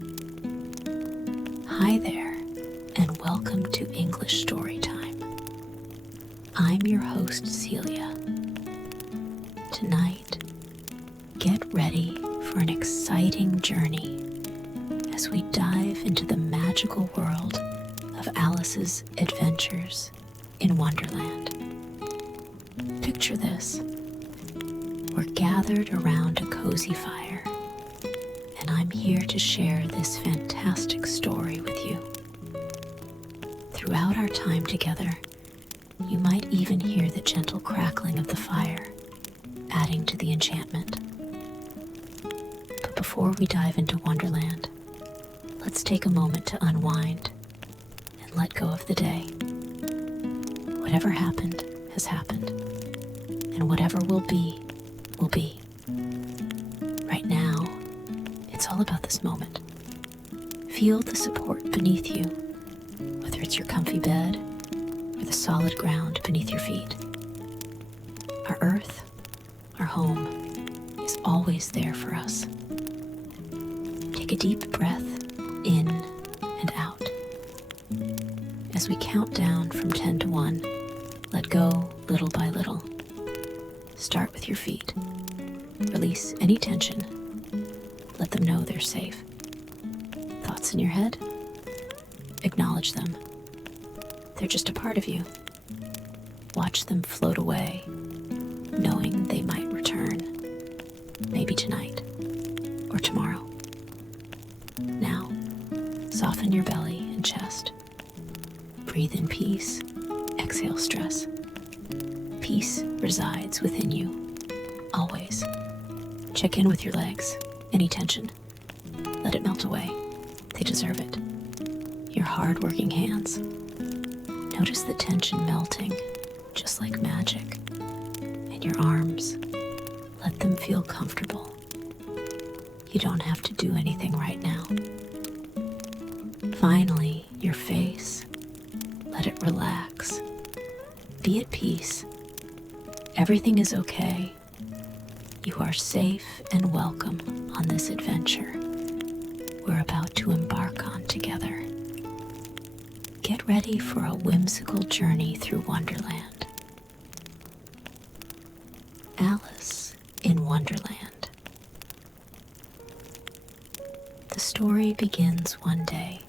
Hi there, and welcome to English Storytime. I'm your host, Celia. Tonight, get ready for an exciting journey as we dive into the magical world of Alice's adventures in Wonderland. Picture this. We're gathered around a cozy fire, and I'm here to share this fantastic story with you. Throughout our time together, you might even hear the gentle crackling of the fire, adding to the enchantment. But before we dive into Wonderland, let's take a moment to unwind and let go of the day. Whatever happened has happened, and whatever will be, will be. Right now, it's all about this moment. Feel the support beneath you, whether it's your comfy bed or the solid ground beneath your feet. Our earth, our home, is always there for us. Take a deep breath in and out. As we count down from 10 to 1, let go little by little. Start with your feet. Release any tension. Let them know they're safe. Thoughts in your head? Acknowledge them. They're just a part of you. Watch them float away, knowing they might return, maybe tonight or tomorrow. Now, soften your belly and chest. Breathe in peace, exhale stress. Peace resides within you, always. Check in with your legs, any tension. Let it melt away, they deserve it. Your hard-working hands. Notice the tension melting, just like magic. And your arms, let them feel comfortable. You don't have to do anything right now. Finally, your face. Let it relax. Be at peace. Everything is okay. You are safe and welcome on this adventure we're about to embark on together. Get ready for a whimsical journey through Wonderland. Alice in Wonderland. The story begins one day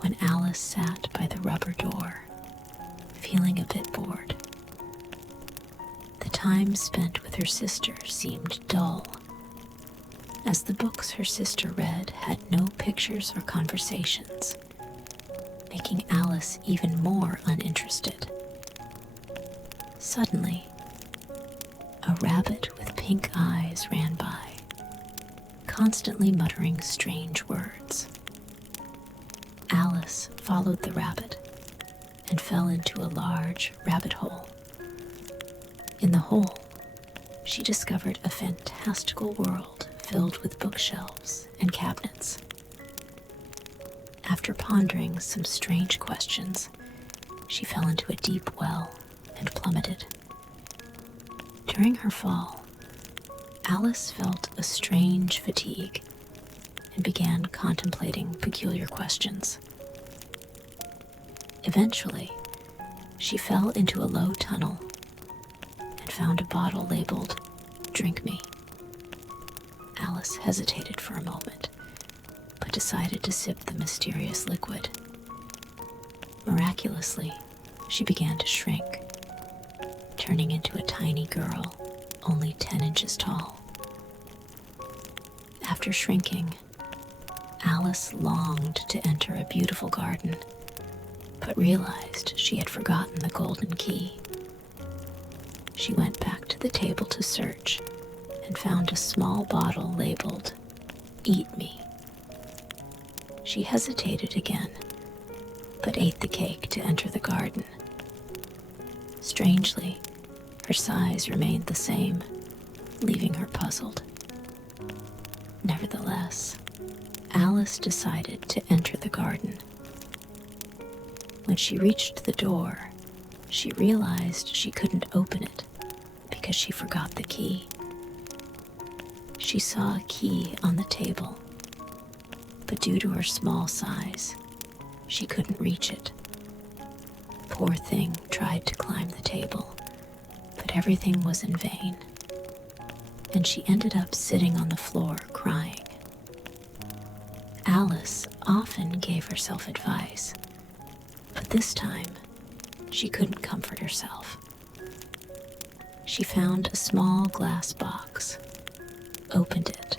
when Alice sat by the rubber door, feeling a bit bored. The time spent with her sister seemed dull, as the books her sister read had no pictures or conversations, making Alice even more uninterested. Suddenly, a rabbit with pink eyes ran by, constantly muttering strange words. Alice followed the rabbit and fell into a large rabbit hole. In the hole, she discovered a fantastical world filled with bookshelves and cabinets. After pondering some strange questions, she fell into a deep well and plummeted. During her fall, Alice felt a strange fatigue and began contemplating peculiar questions. Eventually, she fell into a low tunnel and found a bottle labeled, "Drink me." Alice hesitated for a moment, but decided to sip the mysterious liquid. Miraculously, she began to shrink, turning into a tiny girl, only 10 inches tall. After shrinking, Alice longed to enter a beautiful garden, but realized she had forgotten the golden key. She went back to the table to search and found a small bottle labeled, "Eat me." She hesitated again, but ate the cake to enter the garden. Strangely, her size remained the same, leaving her puzzled. Nevertheless, Alice decided to enter the garden. When she reached the door, she realized she couldn't open it because she forgot the key. She saw a key on the table, but but due to her small size, she couldn't reach it. Poor thing tried to climb the table, but everything was in vain, and she ended up sitting on the floor crying. Alice often gave herself advice, but this time she couldn't comfort herself. She found a small glass box, opened it,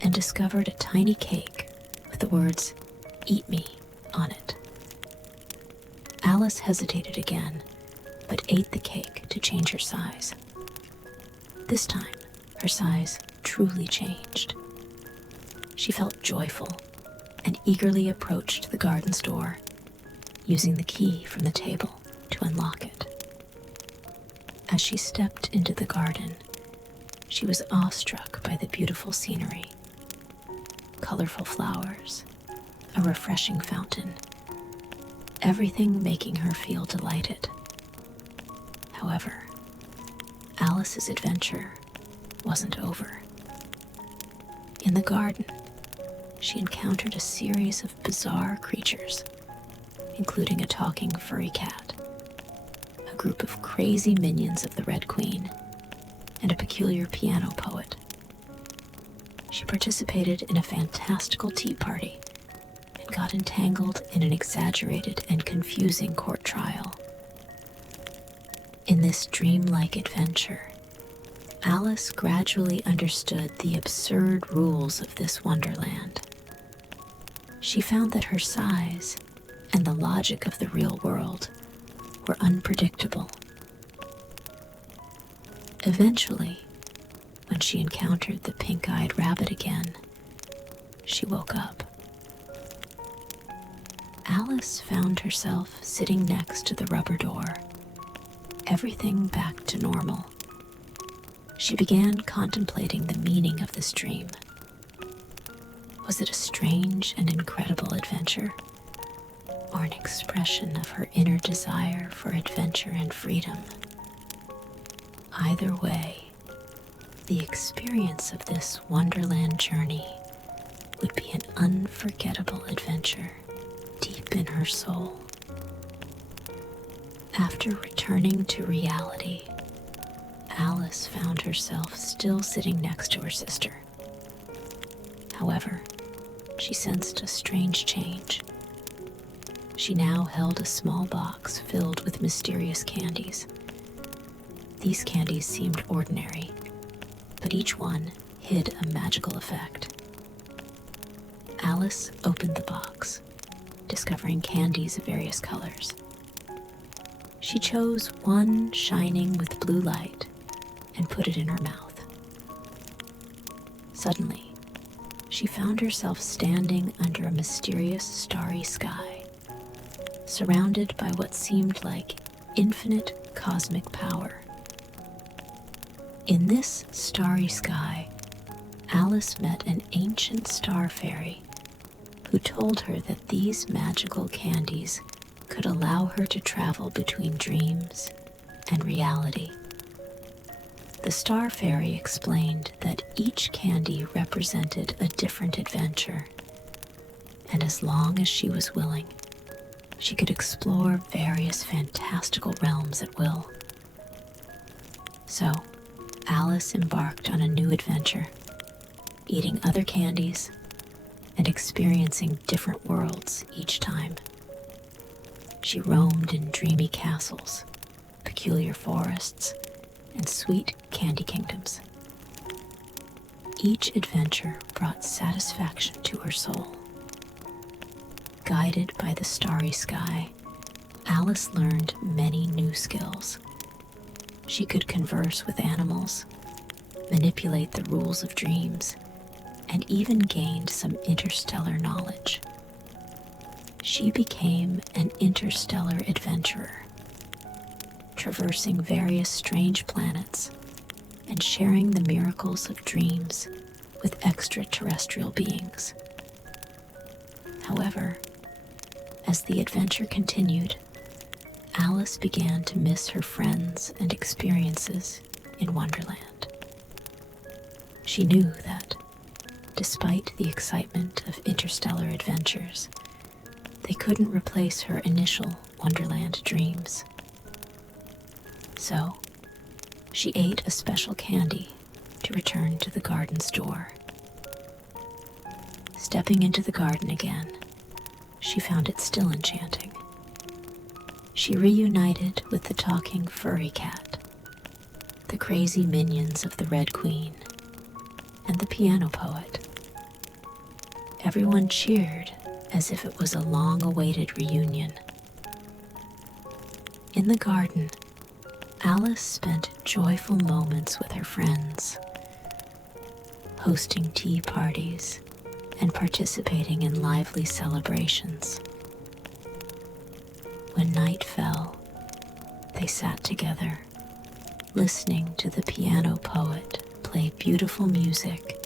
and discovered a tiny cake with the words, "Eat me," on it. Alice hesitated again, but ate the cake to change her size. This time, her size truly changed. She felt joyful and eagerly approached the garden's door, using the key from the table to unlock it. As she stepped into the garden, she was awestruck by the beautiful scenery. Colorful flowers, a refreshing fountain, everything making her feel delighted. However, Alice's adventure wasn't over. In the garden, she encountered a series of bizarre creatures, including a talking furry cat, a group of crazy minions of the Red Queen, and a peculiar piano poet. She participated in a fantastical tea party and got entangled in an exaggerated and confusing court trial. In this dreamlike adventure, Alice gradually understood the absurd rules of this wonderland. She found that her size and the logic of the real world were unpredictable. Eventually, when she encountered the pink-eyed rabbit again, she woke up. Alice found herself sitting next to the rubber door, everything back to normal. She began contemplating the meaning of this dream. Was it a strange and incredible adventure, or an expression of her inner desire for adventure and freedom? Either way, the experience of this Wonderland journey would be an unforgettable adventure deep in her soul. After returning to reality, Alice found herself still sitting next to her sister. However, she sensed a strange change. She now held a small box filled with mysterious candies. These candies seemed ordinary, but each one hid a magical effect. Alice opened the box, discovering candies of various colors. She chose one shining with blue light and put it in her mouth. Suddenly, she found herself standing under a mysterious starry sky, surrounded by what seemed like infinite cosmic power. In this starry sky, Alice met an ancient star fairy who told her that these magical candies could allow her to travel between dreams and reality. The star fairy explained that each candy represented a different adventure, and as long as she was willing, she could explore various fantastical realms at will. So, Alice embarked on a new adventure, eating other candies and experiencing different worlds each time. She roamed in dreamy castles, peculiar forests, and sweet candy kingdoms. Each adventure brought satisfaction to her soul. Guided by the starry sky, Alice learned many new skills. She could converse with animals, manipulate the rules of dreams, and even gained some interstellar knowledge. She became an interstellar adventurer, traversing various strange planets and sharing the miracles of dreams with extraterrestrial beings. However, as the adventure continued, Alice began to miss her friends and experiences in Wonderland. She knew that, despite the excitement of interstellar adventures, they couldn't replace her initial Wonderland dreams. So, she ate a special candy to return to the garden's door. Stepping into the garden again, she found it still enchanting. She reunited with the talking furry cat, the crazy minions of the Red Queen, and the piano poet. Everyone cheered as if it was a long-awaited reunion. In the garden, Alice spent joyful moments with her friends, hosting tea parties and participating in lively celebrations. When night fell, they sat together, listening to the piano poet play beautiful music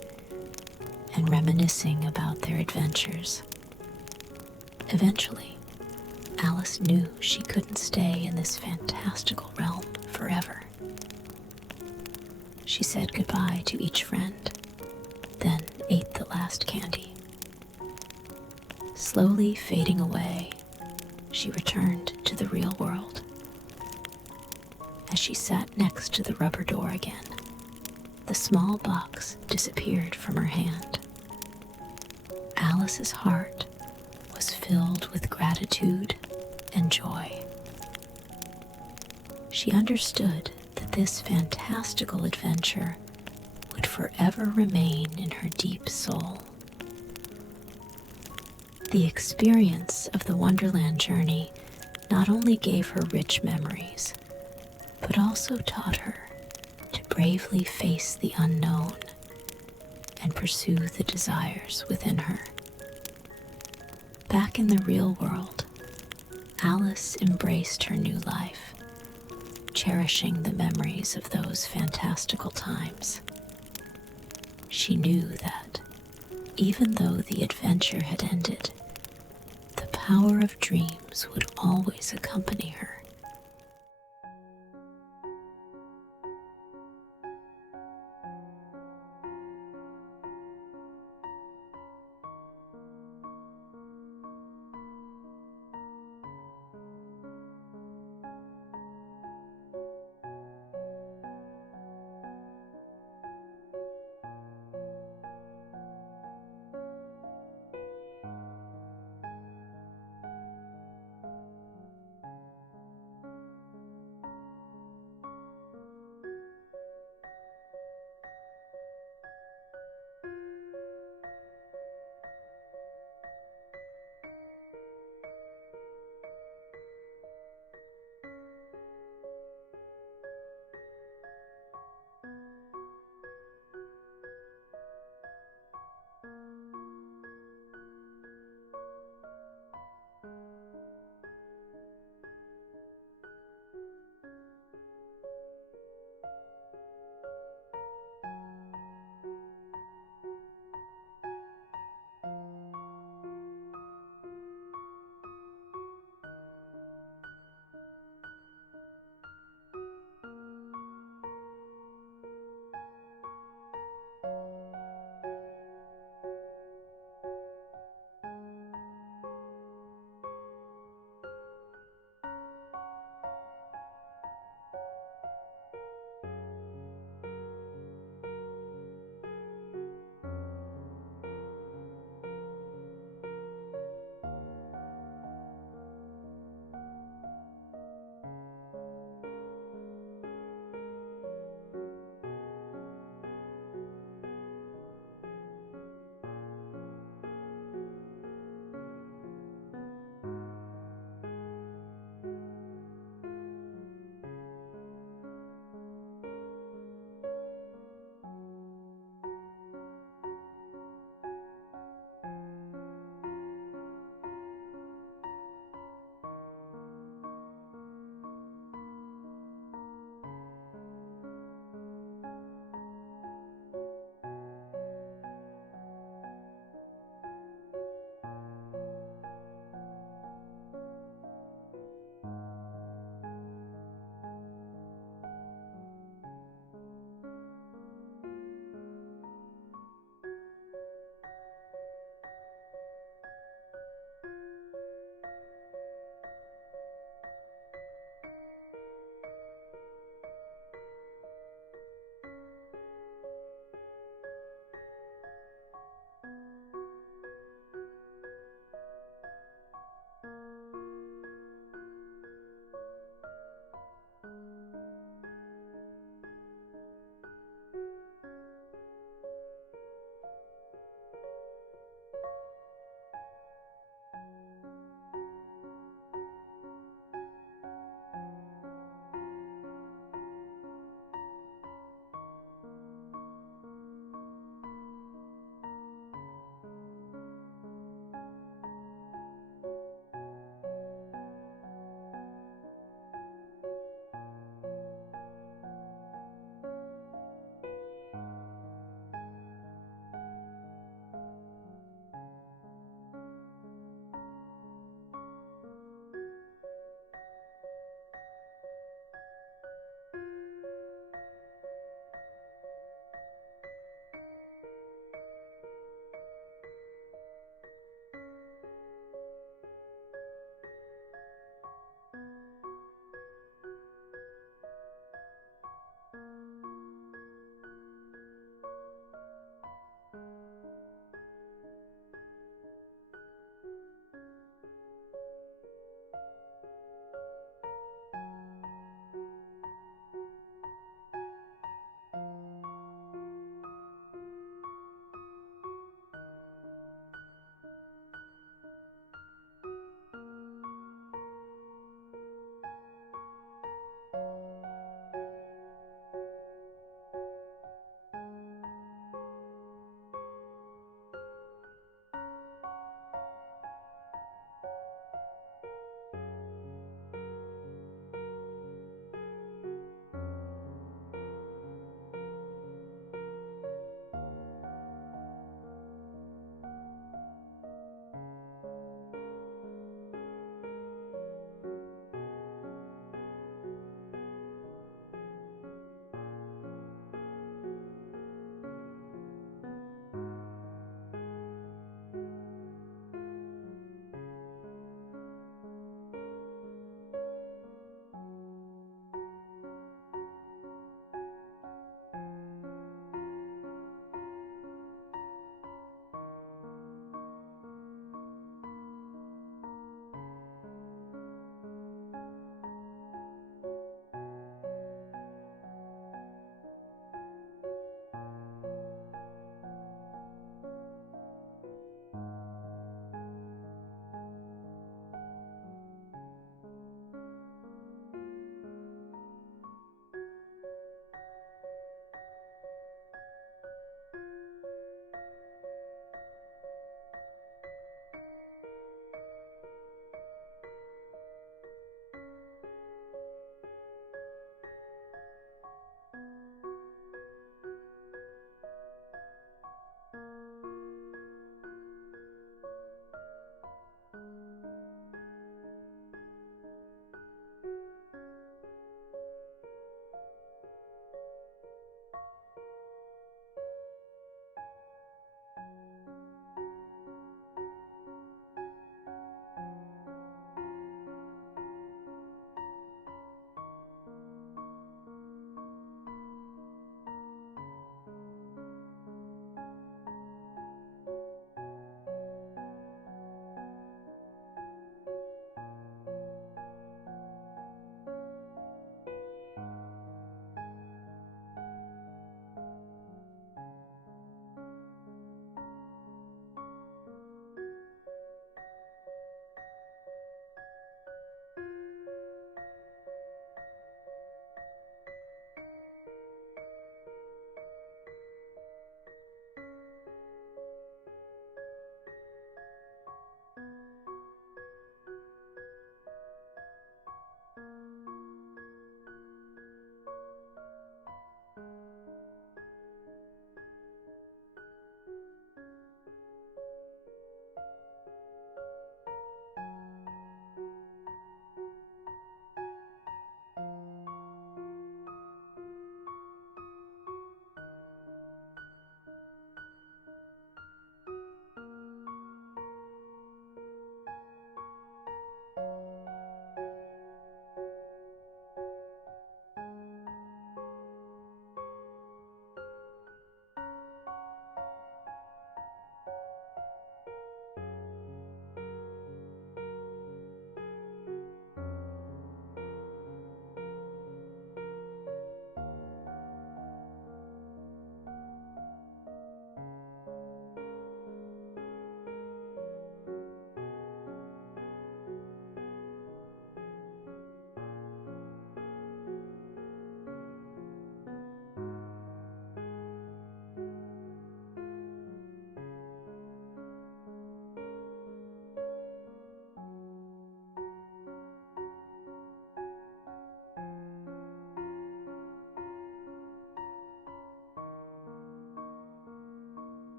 and reminiscing about their adventures. Eventually, Alice knew she couldn't stay in this fantastical realm forever. She said goodbye to each friend, then ate the last candy. Slowly fading away, she returned to the real world. As she sat next to the rubber door again, the small box disappeared from her hand. Alice's heart was filled with gratitude and joy. She understood that this fantastical adventure would forever remain in her deep soul. The experience of the Wonderland journey not only gave her rich memories, but also taught her to bravely face the unknown and pursue the desires within her. Back in the real world, Alice embraced her new life, cherishing the memories of those fantastical times. She knew that, even though the adventure had ended, the power of dreams would always accompany her.